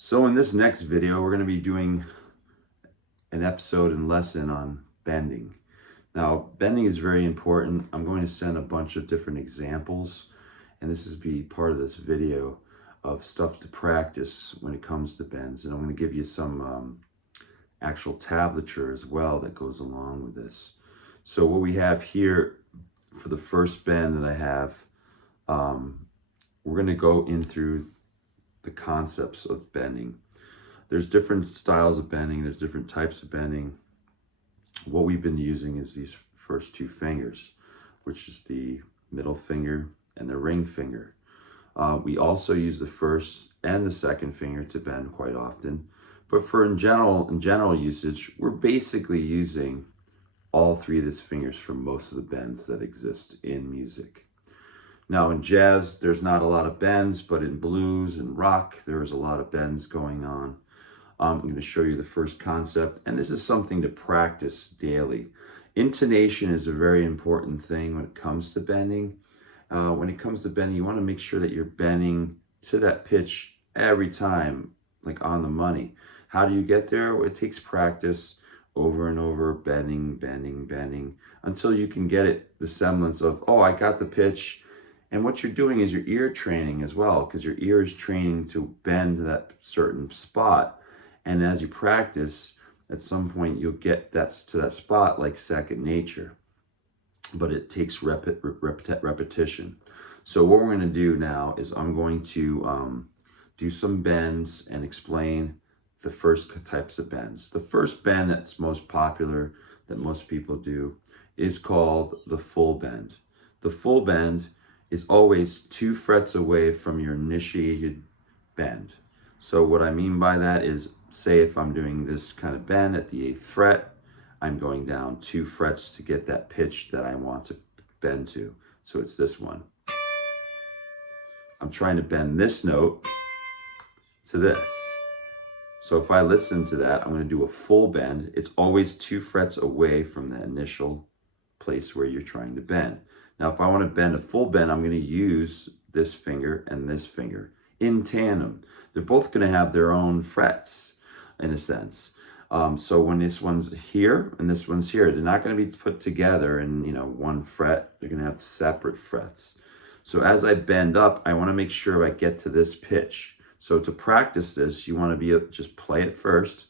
So in this next video, we're going to be doing an episode and lesson on bending. Now, bending is very important. I'm going to send a bunch of different examples, and this is be part of this video of stuff to practice when it comes to bends. And I'm going to give you some actual tablature as well that goes along with this. So what we have here for the first bend that I have, we're going to go in through the concepts of bending. There's different styles of bending, there's different types of bending. What we've been using is these first two fingers, which is the middle finger and the ring finger. We also use the first and the second finger to bend quite often, but for in general usage, we're basically using all three of these fingers for most of the bends that exist in music. Now in jazz, there's not a lot of bends, but in blues and rock, there's a lot of bends going on. I'm going to show you the first concept, and this is something to practice daily. Intonation is a very important thing when it comes to bending. When it comes to bending, you want to make sure that you're bending to that pitch every time, like on the money. How do you get there? Well, it takes practice over and over, bending, until you can get it, the semblance of, oh, I got the pitch. And what you're doing is your ear training as well, because your ear is training to bend to that certain spot. And as you practice, at some point you'll get to that spot like second nature. But it takes repetition. So what we're going to do now is I'm going to do some bends and explain the first types of bends. The first bend that's most popular, that most people do, is called the full bend. The full bend is always 2 frets away from your initiated bend. So what I mean by that is, say if I'm doing this kind of bend at the 8th fret, I'm going down 2 frets to get that pitch that I want to bend to. So it's this one. I'm trying to bend this note to this. So if I listen to that, I'm going to do a full bend. It's always 2 frets away from the initial place where you're trying to bend. Now, if I want to bend a full bend, I'm going to use this finger and this finger in tandem. They're both going to have their own frets, in a sense. So when this one's here and this one's here, they're not going to be put together in, 1 fret. They're going to have separate frets. So as I bend up, I want to make sure I get to this pitch. So to practice this, you want to just play it first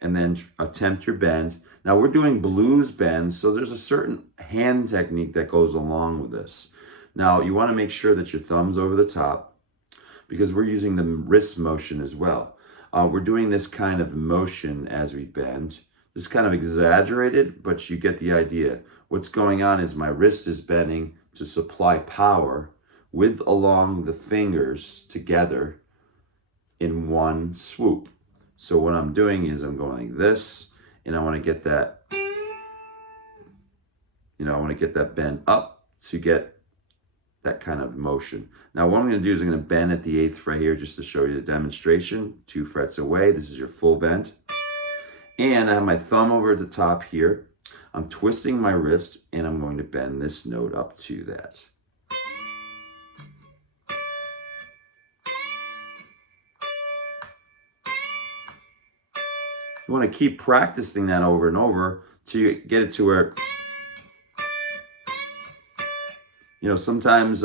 and then attempt your bend. Now we're doing blues bends, so there's a certain hand technique that goes along with this. Now you want to make sure that your thumb's over the top, because we're using the wrist motion as well. We're doing this kind of motion as we bend. This is kind of exaggerated, but you get the idea. What's going on is my wrist is bending to supply power along the fingers together in one swoop. So what I'm doing is I'm going like this, and I want to get that, I want to get that bend up to get that kind of motion. Now what I'm going to do is I'm going to bend at the 8th fret here just to show you the demonstration. 2 frets away, this is your full bend. And I have my thumb over at the top here. I'm twisting my wrist, and I'm going to bend this note up to that. You want to keep practicing that over and over till you get it to where, sometimes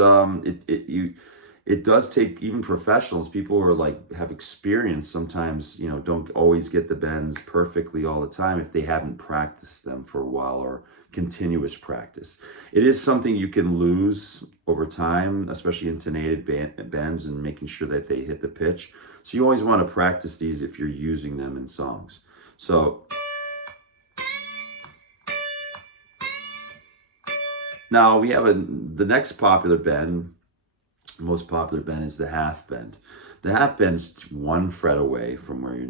it does take even professionals, people who are have experience, sometimes, don't always get the bends perfectly all the time if they haven't practiced them for a while or continuous practice. It is something you can lose over time, especially intonated bends and making sure that they hit the pitch. So you always want to practice these if you're using them in songs. So now we have the next popular bend. Most popular bend is the half bend. The half bend is 1 fret away from where your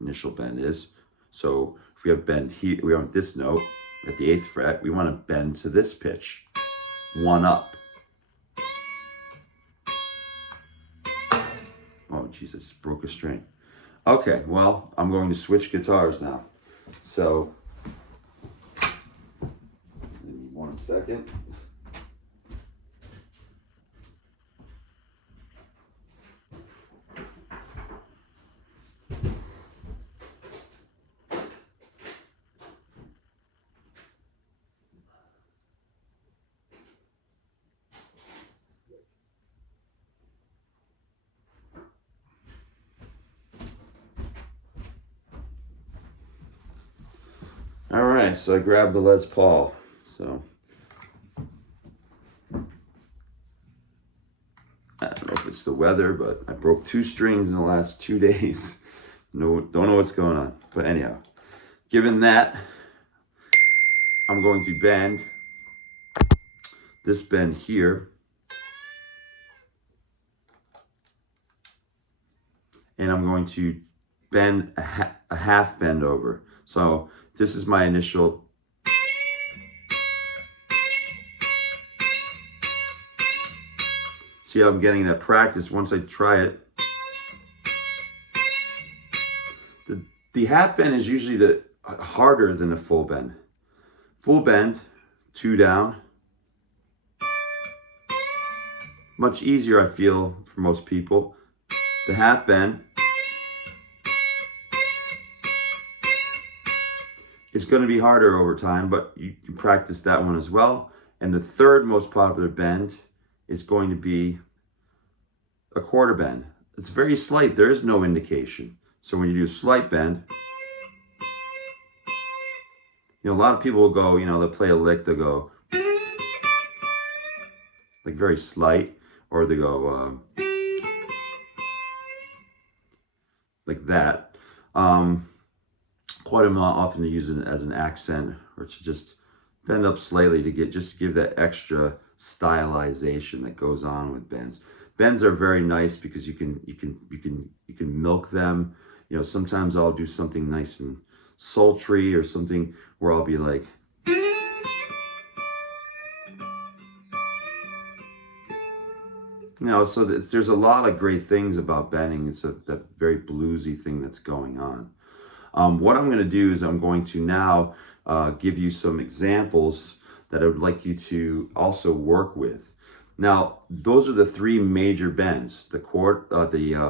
initial bend is. So if we have bend here, we have this note at the 8th fret, we want to bend to this pitch, 1 up. Oh geez, I just broke a string. Okay, well, I'm going to switch guitars now. So, give me 1 second. right, so I grabbed the Les Paul. So I don't know if it's the weather, but I broke 2 strings in the last 2 days. No, don't know what's going on. But anyhow, given that, I'm going to bend this bend here. And I'm going to bend a half bend over. So this is my initial. See how I'm getting that practice once I try it. The half bend is usually harder than the full bend. Full bend, 2 down. Much easier, I feel, for most people. The half bend is going to be harder over time, but you can practice that one as well. And the third most popular bend is going to be a quarter bend. It's very slight. There is no indication. So when you do a slight bend, a lot of people will go, they'll play a lick, they'll go like very slight, or they go like that. Quite often to use it as an accent, or to just bend up slightly to give that extra stylization that goes on with bends. Bends are very nice because you can milk them. Sometimes I'll do something nice and sultry, or something where I'll be like, so there's a lot of great things about bending. It's that very bluesy thing that's going on. What I'm going to do is I'm going to now give you some examples that I would like you to also work with. Now, those are the 3 major bends: the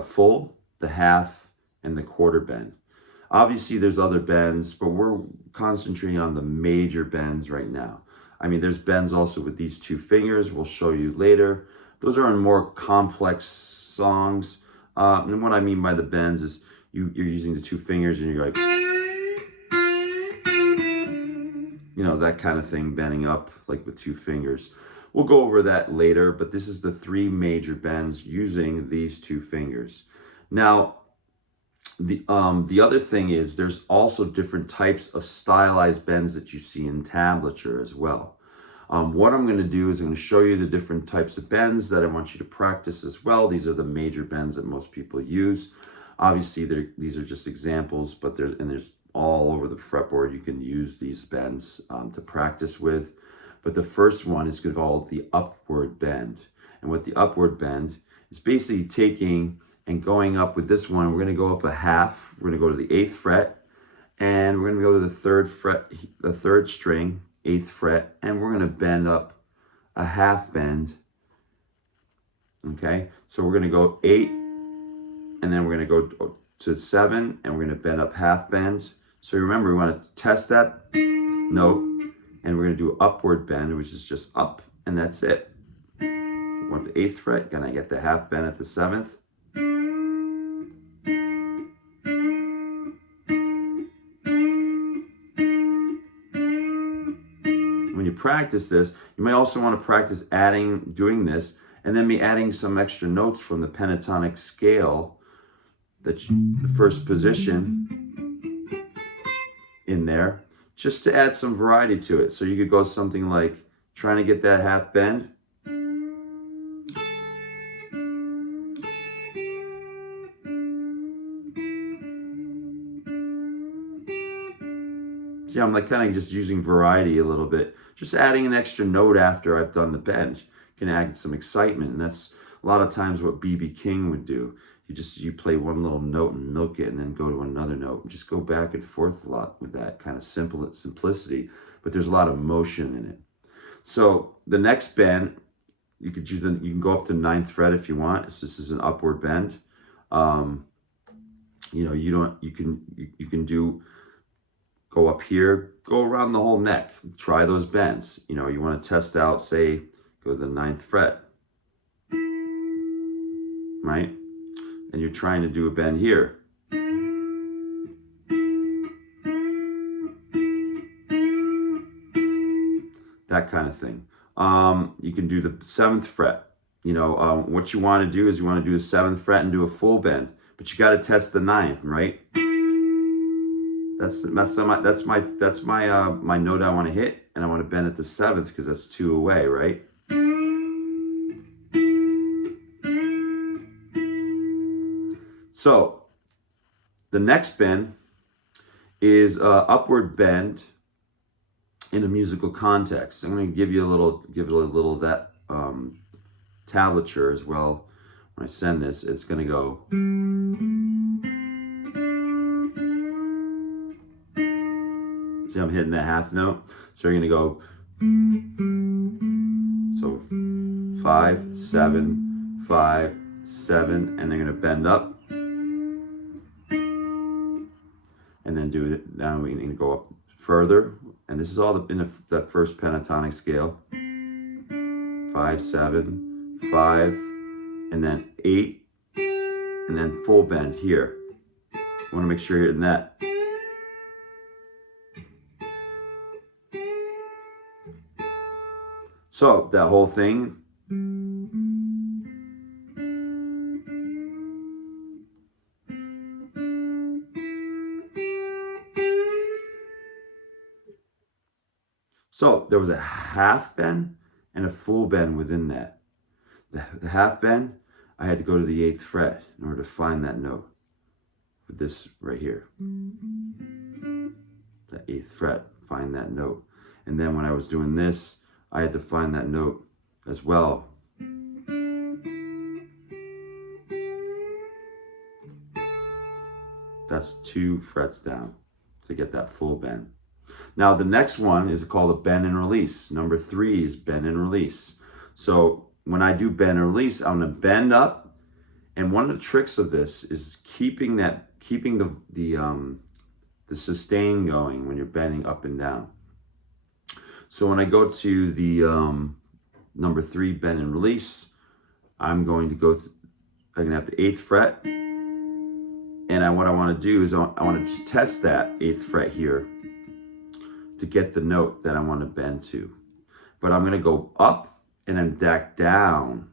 full, the half, and the quarter bend. Obviously, there's other bends, but we're concentrating on the major bends right now. I mean, there's bends also with these 2 fingers. We'll show you later. Those are in more complex songs. And what I mean by the bends is you're using the 2 fingers and you're like, that kind of thing, bending up like with 2 fingers. We'll go over that later, but this is the 3 major bends using these 2 fingers. Now, the other thing is there's also different types of stylized bends that you see in tablature as well. What I'm going to do is I'm going to show you the different types of bends that I want you to practice as well. These are the major bends that most people use. Obviously, these are just examples, but there's all over the fretboard. You can use these bends to practice with. But the first one is called the upward bend. And what the upward bend is basically taking and going up with this one. We're going to go up a half. We're going to go to the 8th fret, and we're going to go to the 3rd fret, the 3rd string, 8th fret, and we're going to bend up a half bend. Okay, so we're going to go 8, and then we're going to go to 7, and we're going to bend up half bend. So remember, we want to test that note, and we're going to do upward bend, which is just up, and that's it. We want the 8th fret, gonna get the half bend at the 7th. When you practice this, you may also want to practice doing this, and then adding some extra notes from the pentatonic scale, the 1st position in there, just to add some variety to it. So you could go something like trying to get that half bend. See, I'm like kind of just using variety a little bit, just adding an extra note after I've done the bend can add some excitement. And that's a lot of times what B.B. King would do. You play one little note and milk it, and then go to another note, and just go back and forth a lot with that kind of simplicity, but there's a lot of motion in it. So the next bend, you can go up to 9th fret if you want. This is an upward bend. You can go up here, go around the whole neck, try those bends. You want to test out, say, go to the 9th fret, right? And you're trying to do a bend here. that kind of thing. You can do the 7th fret. You know, what you want to do is you want to do the 7th fret and do a full bend, but you got to test the 9th, right? That's my note I want to hit, and I want to bend at the 7th because that's 2 away, right? So the next bend is upward bend in a musical context. I'm going to give it a little of that tablature as well. When I send this, it's going to go. See, I'm hitting that half note. So you're going to go. So 5, 7, 5, 7, and they're going to bend up. And then do it. Now we need to go up further. And this is all in that first pentatonic scale. 5, 7, 5, and then 8, and then full bend here. I want to make sure you're hitting that. So that whole thing. So there was a half bend and a full bend within that. The half bend, I had to go to the 8th fret in order to find that note with this right here. The 8th fret, find that note. And then when I was doing this, I had to find that note as well. That's 2 frets down to get that full bend. Now the next one is called a bend and release. Number 3 is bend and release. So when I do bend and release, I'm going to bend up, and one of the tricks of this is keeping the sustain going when you're bending up and down. So when I go to the number 3 bend and release, I'm going to go. I'm going to have the 8th fret, and what I want to do is I want to test that 8th fret here to get the note that I want to bend to. But I'm going to go up and then back down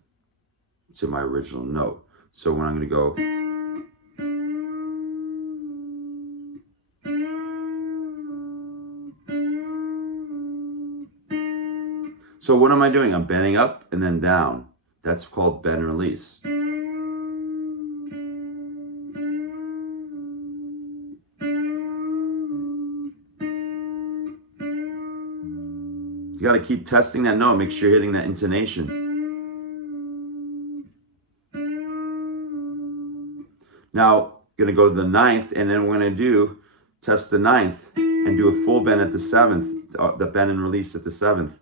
to my original note. So when I'm going to go, so what am I doing? I'm bending up and then down. That's called bend and release. You got to keep testing that note. Make sure you're hitting that intonation. Now, going to go to the 9th, and then we're going to test the 9th and do a full bend at the 7th, the bend and release at the 7th.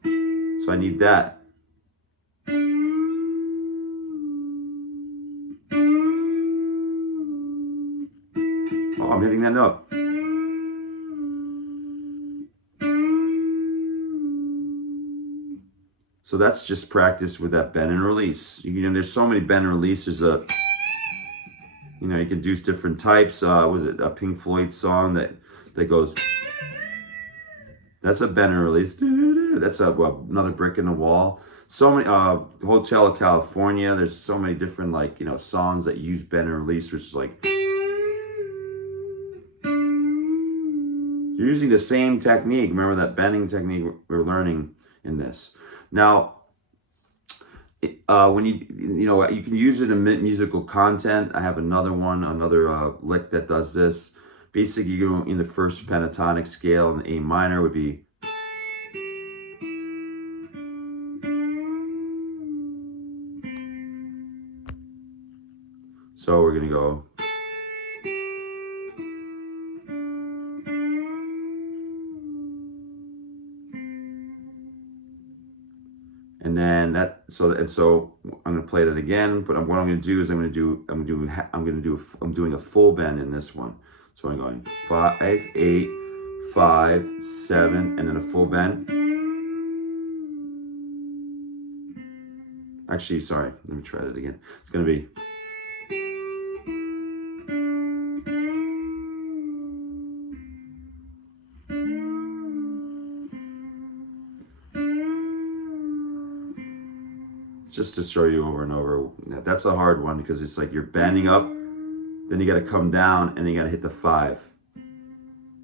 So I need that. Oh, I'm hitting that note. So that's just practice with that bend and release. You know, there's so many bend and release. There's you can do different types. Was it a Pink Floyd song that goes? That's a bend and release. That's another brick in the wall. So many. Hotel California. There's so many different songs that use bend and release, which is like you're using the same technique. Remember that bending technique we're learning in this. Now, when you can use it in musical content. I have another lick that does this. Basically, you go in the first pentatonic scale, and A minor would be. So we're gonna go. And then so I'm gonna play that again. But what I'm gonna do is I'm doing a full bend in this one. So I'm going 5, 8, 5, 7, and then a full bend. Actually, sorry. Let me try that again. It's gonna be. just to show you over and over. That's a hard one because it's like you're bending up, then you got to come down, and then you got to hit the 5.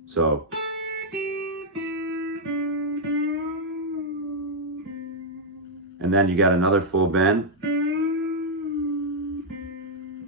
So and then you got another full bend.